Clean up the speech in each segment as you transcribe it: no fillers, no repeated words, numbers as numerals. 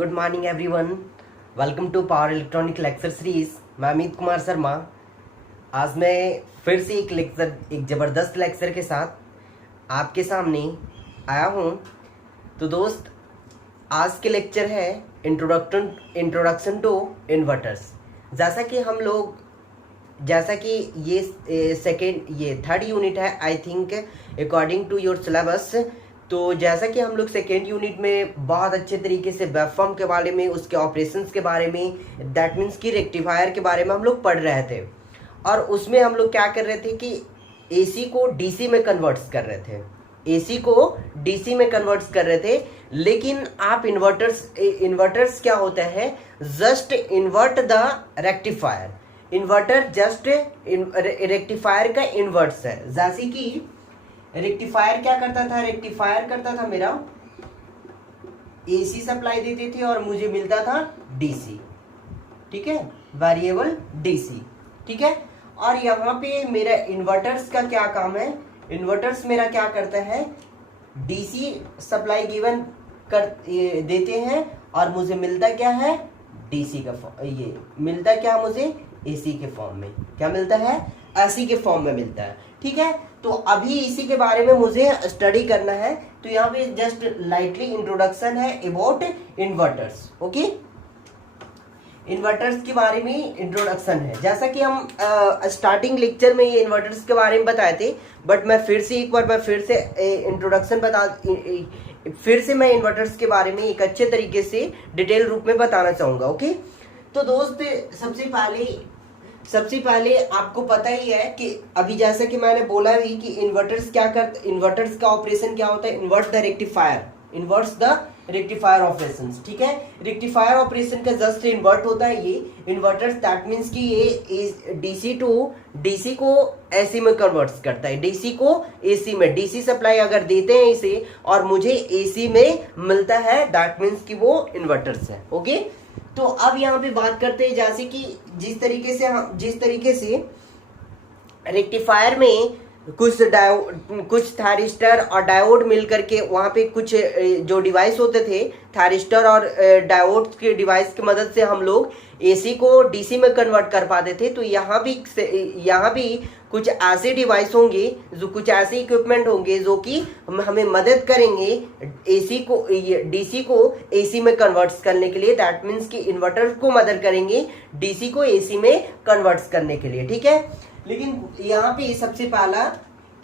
Good morning everyone, welcome to power electronic lecture series. मैं अमित कुमार शर्मा। आज मैं फिर से एक ज़बरदस्त लेक्चर के साथ आपके सामने आया हूँ। तो दोस्त, आज के लेक्चर है इंट्रोडक्शन टू इन्वर्टर्स। जैसा कि ये थर्ड यूनिट है I think according to your syllabus. तो जैसा कि हम लोग सेकेंड यूनिट में बहुत अच्छे तरीके से वेबफॉर्म के बारे में, उसके ऑपरेशंस के बारे में, दैट मीन्स कि रेक्टिफायर के बारे में हम लोग पढ़ रहे थे। और उसमें हम लोग क्या कर रहे थे कि एसी को डीसी में कन्वर्ट्स कर रहे थे, एसी को डीसी में कन्वर्ट्स कर रहे थे। लेकिन आप इन्वर्टर्स क्या होता है, just invert the rectifier. Inverter just rectifier का इन्वर्ट्स है। जैसे कि रेक्टिफायर क्या करता था, रेक्टिफायर करता था मेरा एसी सप्लाई देते थे और मुझे मिलता था डीसी, ठीक है, वेरिएबल डीसी, ठीक है। और यहाँ पे मेरा इन्वर्टर्स का क्या काम है, इन्वर्टर्स मेरा क्या करता है, डीसी सप्लाई गिवन देते हैं और मुझे मिलता क्या है, डीसी का ये मिलता क्या मुझे, एसी के फॉर्म में। क्या मिलता है, एसी के फॉर्म में मिलता है, ठीक है। तो अभी इसी के बारे में मुझे स्टडी करना है। तो यहाँ पे जस्ट लाइटली इंट्रोडक्शन है अबाउट इन्वर्टर्स। ओके, इन्वर्टर्स के बारे में इंट्रोडक्शन है। जैसा कि हम स्टार्टिंग लेक्चर में ये इन्वर्टर्स के बारे में बताए थे, बट मैं फिर से इंट्रोडक्शन फिर से मैं इन्वर्टर्स के बारे में एक अच्छे तरीके से डिटेल रूप में बताना चाहूँगा। ओके, तो दोस्त सबसे पहले आपको पता ही है कि अभी जैसा कि मैंने बोला भी कि इन्वर्टर्स का ऑपरेशन क्या होता है, इन्वर्ट्स द रेक्टिफायर ऑपरेशंस, ठीक है। रेक्टिफायर ऑपरेशन का जस्ट इन्वर्ट होता है ये इन्वर्टर्स। दैट मीन्स कि ये डीसी को एसी में कन्वर्ट्स करता है, डीसी को एसी में, डीसी सप्लाई अगर देते हैं इसे और मुझे एसी में मिलता है, दैट मीन्स कि वो इन्वर्टर्स है। ओके, तो अब यहाँ पे बात करते हैं जैसे कि जिस तरीके से रेक्टिफायर में कुछ थायरिस्टर और डायोड मिलकर के वहाँ पे कुछ जो डिवाइस होते थे, थायरिस्टर और डायोड के डिवाइस की मदद से हम लोग एसी को डीसी में कन्वर्ट कर पाते थे। तो यहाँ भी कुछ ऐसे डिवाइस होंगे, जो कुछ ऐसे इक्विपमेंट होंगे जो कि हमें मदद करेंगे डीसी को एसी में कन्वर्ट्स करने के लिए। दैट मीन्स कि इन्वर्टर को मदद करेंगे डीसी को एसी में कन्वर्ट्स करने के लिए, ठीक है। लेकिन यहाँ पे सबसे पहला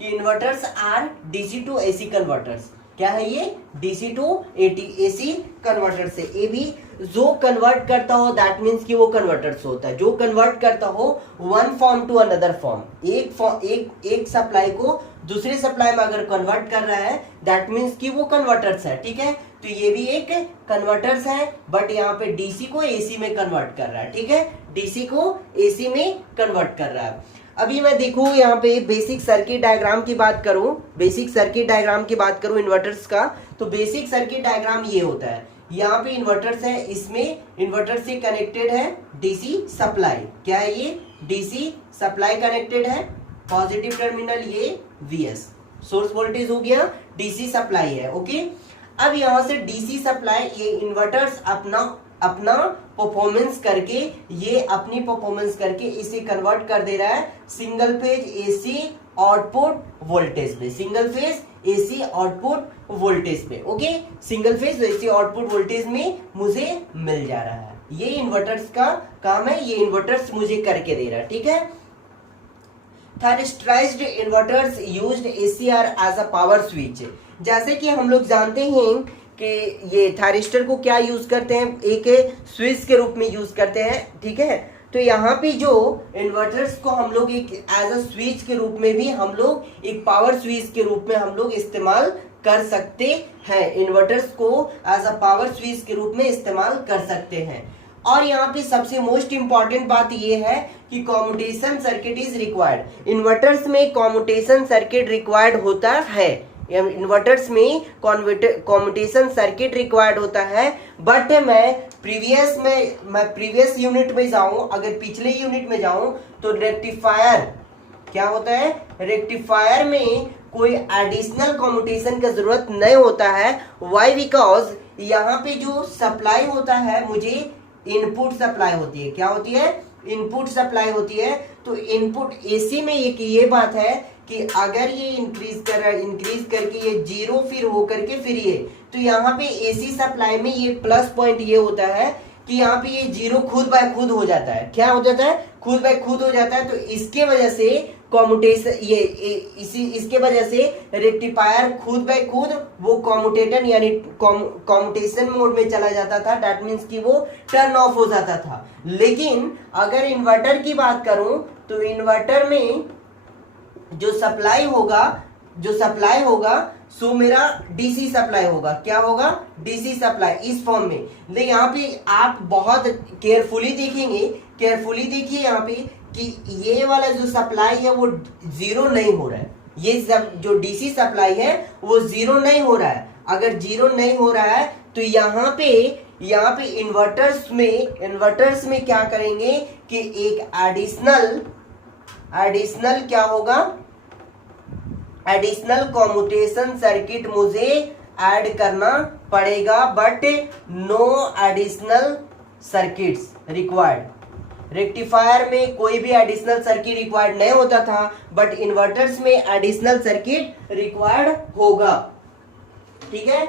कि inverters are DC to AC converters. क्या है ये, डीसी टू एसी कन्वर्टर से। ये भी जो कन्वर्ट करता हो दैट मीन्स कि वो कन्वर्टर्स होता है, जो कन्वर्ट करता हो one form to another form, एक सप्लाई को दूसरे सप्लाई में अगर कन्वर्ट कर रहा है दैट मीन्स कि वो कन्वर्टर्स है, ठीक है। तो ये भी एक कन्वर्टर्स है, बट यहाँ पे डीसी को एसी में कन्वर्ट कर रहा है, ठीक है, डीसी को एसी में कन्वर्ट कर रहा है। अभी मैं देखूं यहाँ पे बेसिक सर्किट डायग्राम की बात करूं इन्वर्टर्स का, तो बेसिक सर्किट डायग्राम ये होता है। यहाँ पे इन्वर्टर्स है, इसमें इन्वर्टर से कनेक्टेड है डीसी सप्लाई। क्या है ये, डीसी सप्लाई कनेक्टेड है, पॉजिटिव टर्मिनल ये वीएस सोर्स वोल्टेज हो गया, डीसी सप्लाई है। ओके, अब यहाँ से डीसी सप्लाई ये इन्वर्टर्स अपना परफॉर्मेंस करके इसे कन्वर्ट कर दे रहा है single phase AC output voltage पे, single phase AC output voltage पे। Okay, single phase AC output voltage में मुझे मिल जा रहा है। ये इन्वर्टर्स का काम है, ये इन्वर्टर्स मुझे करके दे रहा है, ठीक है। Thyristorised inverters used SCR as a power switch. जैसे कि हम लोग जानते हैं कि ये थायरिस्टर को क्या यूज करते हैं, एक स्विच के रूप में यूज करते हैं, ठीक है। तो यहाँ पे जो इन्वर्टर्स को हम लोग एक एज अ स्विच के रूप में भी हम लोग एक पावर स्विच के रूप में हम लोग इस्तेमाल कर सकते हैं, इन्वर्टर्स को एज अ पावर स्विच के रूप में इस्तेमाल कर सकते हैं। और यहाँ पे सबसे मोस्ट इंपॉर्टेंट बात ये है कि commutation circuit is required. Inverters में कॉम्यूटेशन सर्किट रिक्वायर्ड होता है, इन्वर्टर्स में कॉम्यूटेशन सर्किट रिक्वायर्ड होता है। बट मैं प्रीवियस यूनिट में जाऊं, अगर पिछले यूनिट में जाऊं तो रेक्टिफायर क्या होता है, रेक्टिफायर में कोई एडिशनल कॉम्यूटेशन का जरूरत नहीं होता है। वाई, बिकॉज यहाँ पे जो सप्लाई होता है मुझे इनपुट सप्लाई होती है, क्या होती है, इनपुट सप्लाई होती है। तो इनपुट एसी में एक ये बात है कि अगर ये इंक्रीज कर रहा है, इंक्रीज करके ये जीरो फिर हो करके फिर ये, तो यहाँ पे एसी सप्लाई में ये प्लस पॉइंट ये होता है कि यहाँ पे ये जीरो खुद बाय खुद हो जाता है, क्या हो जाता है, खुद बाय खुद हो जाता है। तो इसके वजह से कॉम्यूटेशन इसके वजह से रेक्टिफायर खुद बाय खुद वो कॉम्यूटेटर यानी कॉम्यूटेशन मोड में चला जाता था, दैट मीन्स कि वो टर्न ऑफ हो जाता था। लेकिन अगर इन्वर्टर की बात करूं तो इन्वर्टर में जो सप्लाई होगा सो मेरा डीसी सप्लाई होगा, क्या होगा, डीसी सप्लाई इस फॉर्म में। लेकिन यहाँ पे आप बहुत केयरफुली देखिए यहाँ पे कि ये वाला जो सप्लाई है वो जीरो नहीं हो रहा है, ये सब जो डीसी सप्लाई है वो जीरो नहीं हो रहा है। अगर जीरो नहीं हो रहा है तो यहाँ पे इन्वर्टर्स में क्या करेंगे कि एक एडिशनल क्या होगा, एडिशनल कॉम्यूटेशन सर्किट मुझे ऐड करना पड़ेगा, but no additional circuits required. Rectifier में कोई भी एडिशनल सर्किट रिक्वायर्ड नहीं होता था, बट इन्वर्टर्स में एडिशनल सर्किट रिक्वायर्ड होगा, ठीक है।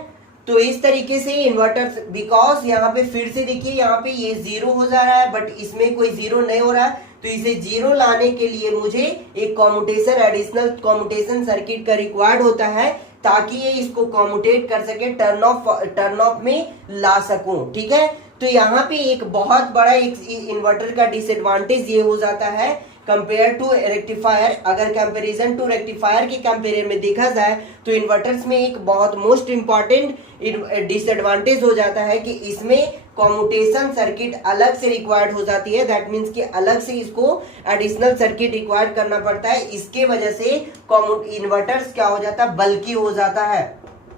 तो इस तरीके से इन्वर्टर्स, बिकॉज यहाँ पे फिर से देखिए यहाँ पे ये जीरो हो जा रहा है बट इसमें कोई जीरो नहीं हो रहा है, तो इसे जीरो लाने के लिए मुझे एक कॉम्यूटेशन एडिशनल कॉम्यूटेशन सर्किट का रिक्वायर्ड होता है ताकि ये इसको कॉम्यूटेट कर सके, टर्न ऑफ में ला सकूं, ठीक है। तो यहाँ पे एक बहुत बड़ा एक इन्वर्टर का डिसएडवांटेज ये हो जाता है कंपेयर टू रेक्टिफायर। अगर कंपैरिजन टू रेक्टिफायर के कंपेयर में देखा जाए तो इन्वर्टर्स में एक बहुत मोस्ट इंपॉर्टेंट डिसएडवांटेज हो जाता है कि इसमें कॉम्यूटेशन सर्किट अलग से रिक्वायर्ड हो जाती है, दैट मीन्स कि अलग से इसको एडिशनल सर्किट रिक्वायर्ड करना पड़ता है। इसके वजह से इन्वर्टर्स क्या हो जाता है, बल्कि हो जाता है,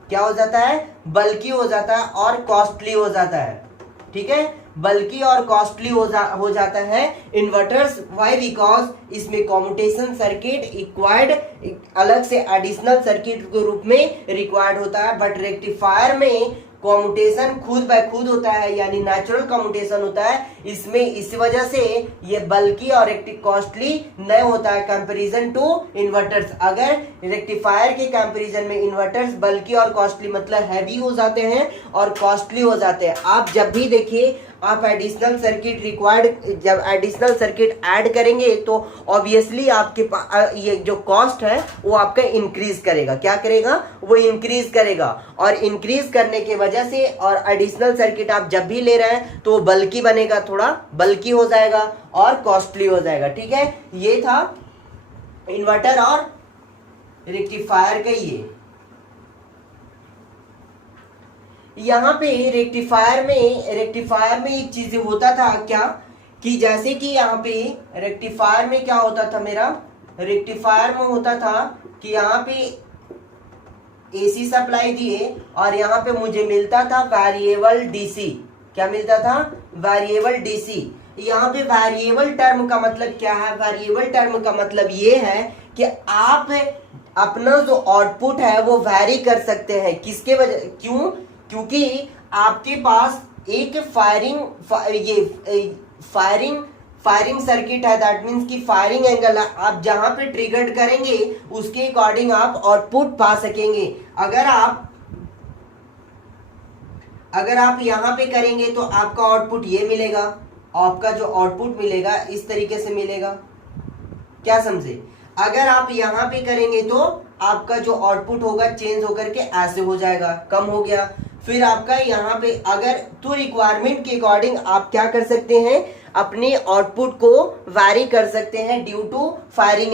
क्या हो जाता है, बल्कि हो जाता है और कॉस्टली हो जाता है, ठीक है, बल्कि और कॉस्टली हो जाता है इन्वर्टर्स। व्हाई, बिकॉज इसमें कॉम्यूटेशन सर्किट रिक्वायर्ड अलग से एडिशनल सर्किट के रूप में रिक्वायर्ड होता है, बट रेक्टिफायर में कॉम्यूटेशन खुद बाय खुद होता है यानी नेचुरल कॉम्यूटेशन होता है। इसमें इस वजह से ये बल्कि और कॉस्टली नहीं होता है कंपैरिजन टू इन्वर्टर्स। अगर रेक्टिफायर के कंपैरिजन में इन्वर्टर्स बल्कि और कॉस्टली मतलब हैवी हो जाते हैं और कॉस्टली हो जाते हैं। आप जब भी देखिए आप एडिशनल सर्किट रिक्वायर्ड, जब एडिशनल सर्किट ऐड करेंगे तो ऑब्वियसली आपके ये जो कॉस्ट है वो आपका इंक्रीज करेगा, क्या करेगा, वो इंक्रीज करेगा। और इंक्रीज करने की वजह से और एडिशनल सर्किट आप जब भी ले रहे हैं तो बल्कि बनेगा, थोड़ा बल्कि हो जाएगा और कॉस्टली हो जाएगा, ठीक है। ये था इन्वर्टर और रेक्टिफायर का। ये यहाँ पे रेक्टिफायर में एक चीज होता था क्या कि जैसे कि यहाँ पे रेक्टिफायर में क्या होता था, मेरा रेक्टिफायर में होता था कि यहाँ पे एसी सप्लाई दिए और यहाँ पे मुझे मिलता था वेरिएबल डीसी। क्या मिलता था, वेरिएबल डीसी। यहाँ पे वेरिएबल टर्म का मतलब क्या है, वेरिएबल टर्म का मतलब ये है कि आप अपना जो आउटपुट है वो वैरी कर सकते हैं। किसके वजह, क्यों, क्योंकि आपके पास एक फायरिंग सर्किट है, दैट मीन्स कि फायरिंग एंगल है। आप जहां पे ट्रिगर्ड करेंगे उसके अकॉर्डिंग आप आउटपुट पा सकेंगे। अगर आप यहां पे करेंगे तो आपका आउटपुट ये मिलेगा, आपका जो आउटपुट मिलेगा इस तरीके से मिलेगा, क्या समझे। अगर आप यहां पे करेंगे तो आपका जो आउटपुट होगा चेंज होकर के ऐसे हो जाएगा, कम हो गया। फिर आपका यहाँ पे अगर तो रिक्वायरमेंट के अकॉर्डिंग आप क्या कर सकते हैं, अपने आउटपुट को वैरी कर सकते हैं ड्यू टू फायरिंग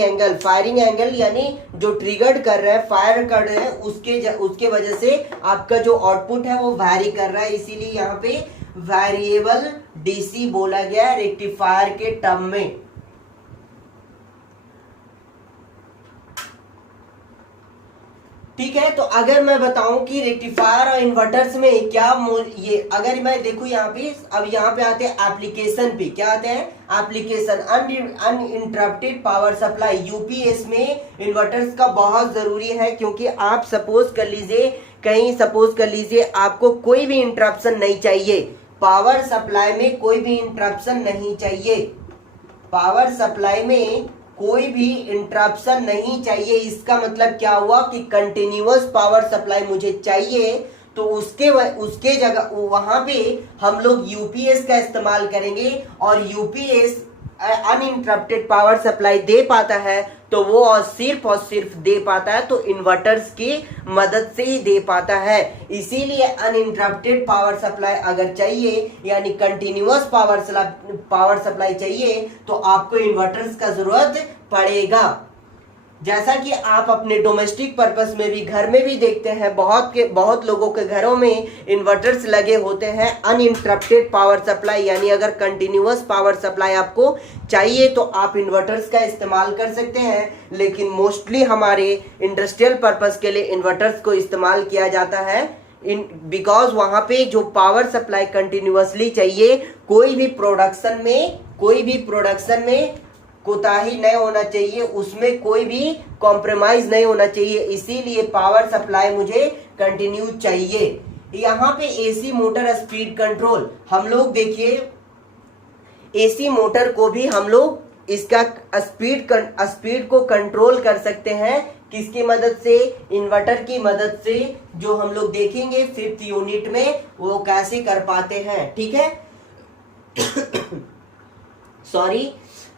एंगल यानी जो ट्रिगर्ड कर रहे हैं, फायर कर रहे हैं, उसके वजह से आपका जो आउटपुट है वो वैरी कर रहा है। इसीलिए यहाँ पे वेरिएबल डीसी बोला गया है रेक्टिफायर के टर्म में। ठीक है। तो अगर मैं बताऊं कि रेक्टिफायर और इन्वर्टर्स में क्या ये अगर मैं देखूं यहाँ पे, अब यहाँ पे आते हैं एप्लीकेशन पे, क्या आते हैं application, uninterrupted power supply. UPS में इन्वर्टर्स का बहुत जरूरी है, क्योंकि आप सपोज कर लीजिए कहीं, सपोज कर लीजिए आपको कोई भी इंटरप्शन नहीं चाहिए, पावर सप्लाई में कोई भी इंटरप्शन नहीं चाहिए, पावर सप्लाई में कोई भी इंटरप्शन नहीं चाहिए। इसका मतलब क्या हुआ कि कंटिन्यूअस पावर सप्लाई मुझे चाहिए, तो उसके जगह वहां पे हम लोग यूपीएस का इस्तेमाल करेंगे, और यूपीएस अनइंटरप्टेड पावर सप्लाई दे पाता है, तो वो और सिर्फ दे पाता है तो इन्वर्टर्स की मदद से ही दे पाता है। इसीलिए अनइंटरप्टेड पावर सप्लाई अगर चाहिए, यानी कंटिन्यूअस पावर सप्लाई चाहिए, तो आपको इन्वर्टर्स का जरूरत पड़ेगा। जैसा कि आप अपने डोमेस्टिक पर्पस में भी, घर में भी देखते हैं, बहुत लोगों के घरों में इन्वर्टर्स लगे होते हैं अनइंटरप्टेड पावर सप्लाई, यानी अगर कंटिन्यूअस पावर सप्लाई आपको चाहिए तो आप इन्वर्टर्स का इस्तेमाल कर सकते हैं। लेकिन मोस्टली हमारे इंडस्ट्रियल पर्पस के लिए इन्वर्टर्स को इस्तेमाल किया जाता है, बिकॉज वहां पे जो पावर सप्लाई कंटिन्यूअसली चाहिए, कोई भी प्रोडक्शन में कोताही नहीं होना चाहिए, उसमें कोई भी कॉम्प्रोमाइज नहीं होना चाहिए, इसीलिए पावर सप्लाई मुझे कंटिन्यू चाहिए। यहाँ पे एसी मोटर स्पीड कंट्रोल, हम लोग देखिए एसी मोटर को भी हम लोग इसका स्पीड को कंट्रोल कर सकते हैं, किसकी मदद से, इन्वर्टर की मदद से, जो हम लोग देखेंगे 5th यूनिट में वो कैसे कर पाते हैं। ठीक है सॉरी।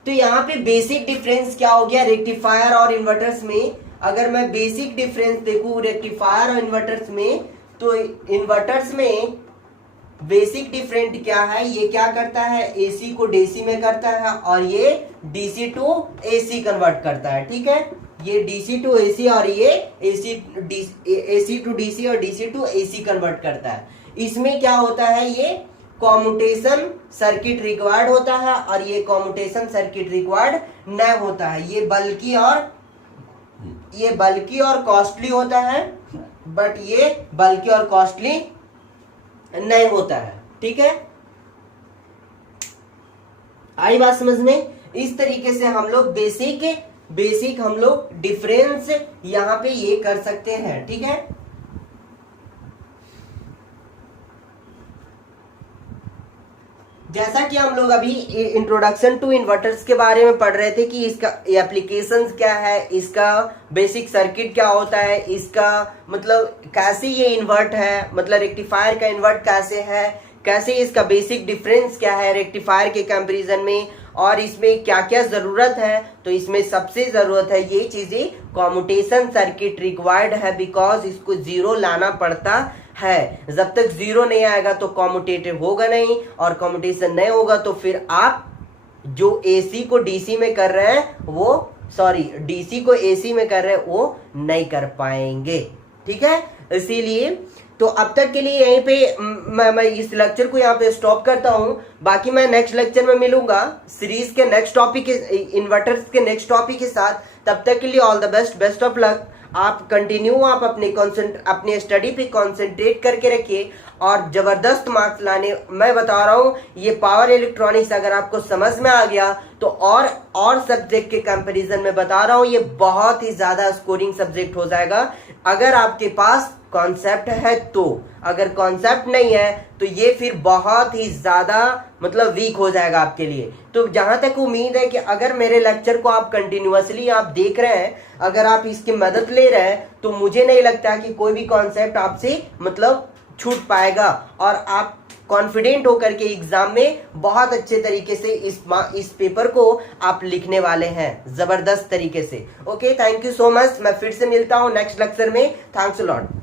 तो यहाँ पे बेसिक डिफरेंस क्या हो गया रेक्टिफायर और इन्वर्टर्स में। अगर मैं बेसिक डिफरेंस देखूं रेक्टिफायर और इन्वर्टर्स में, तो इन्वर्टर्स में बेसिक डिफरेंट क्या है, ये क्या करता है, एसी को डीसी में करता है, और ये डीसी टू एसी कन्वर्ट करता है। ठीक है, ये डीसी टू एसी और ये एसी टू डीसी और डीसी टू एसी कन्वर्ट करता है। इसमें क्या होता है, ये कॉम्यूटेशन सर्किट रिक्वायर्ड होता है, और ये कॉम्यूटेशन सर्किट रिक्वायर्ड नहीं होता है। ये बल्कि और कॉस्टली होता है, बट ये बल्कि और कॉस्टली नहीं होता है। ठीक है, आई बात समझ में। इस तरीके से हम लोग बेसिक हम लोग डिफरेंस यहां पे ये कर सकते हैं। ठीक है, जैसा कि हम लोग अभी इंट्रोडक्शन टू इन्वर्टर्स के बारे में पढ़ रहे थे कि इसका एप्लीकेशंस क्या है, इसका बेसिक सर्किट क्या होता है, इसका मतलब कैसे ये इन्वर्ट है, मतलब रेक्टिफायर का इन्वर्ट कैसे है, कैसे इसका बेसिक डिफरेंस क्या है रेक्टिफायर के कंपैरिजन में, और इसमें क्या क्या जरूरत है। तो इसमें सबसे जरूरत है ये चीजें, कॉम्यूटेशन सर्किट रिक्वायर्ड है, बिकॉज इसको जीरो लाना पड़ता है। जब तक जीरो नहीं आएगा तो कॉम्यूटेटिव होगा नहीं, और कॉम्यूटेशन नहीं होगा तो फिर आप जो एसी को डीसी में कर रहे हैं वो, सॉरी डीसी को एसी में कर रहे हैं वो नहीं कर पाएंगे। ठीक है, इसीलिए तो अब तक के लिए यहीं पे मैं इस लेक्चर को यहाँ पे स्टॉप करता हूँ। बाकी मैं नेक्स्ट लेक्चर में मिलूंगा सीरीज के नेक्स्ट टॉपिक, इन्वर्टर्स के नेक्स्ट टॉपिक के साथ। तब तक के लिए all the best of luck. आप कंटिन्यू आप अपने स्टडी पे कंसंट्रेट करके रखिए, और जबरदस्त मार्क्स लाने। मैं बता रहा हूँ ये पावर इलेक्ट्रॉनिक्स अगर आपको समझ में आ गया तो और सब्जेक्ट के कंपैरिजन में बता रहा हूँ ये बहुत ही ज्यादा स्कोरिंग सब्जेक्ट हो जाएगा, अगर आपके पास कॉन्सेप्ट है तो। अगर कॉन्सेप्ट नहीं है तो ये फिर बहुत ही ज्यादा मतलब वीक हो जाएगा आपके लिए। तो जहां तक उम्मीद है कि अगर मेरे लेक्चर को आप कंटिन्यूअसली आप देख रहे हैं, अगर आप इसकी मदद ले रहे हैं, तो मुझे नहीं लगता कि कोई भी कॉन्सेप्ट आपसे मतलब छूट पाएगा, और आप कॉन्फिडेंट होकर के एग्जाम में बहुत अच्छे तरीके से इस पेपर को आप लिखने वाले हैं जबरदस्त तरीके से। Okay, thank you so much. मैं फिर से मिलता हूं नेक्स्ट लेक्चर में। Thanks a lot.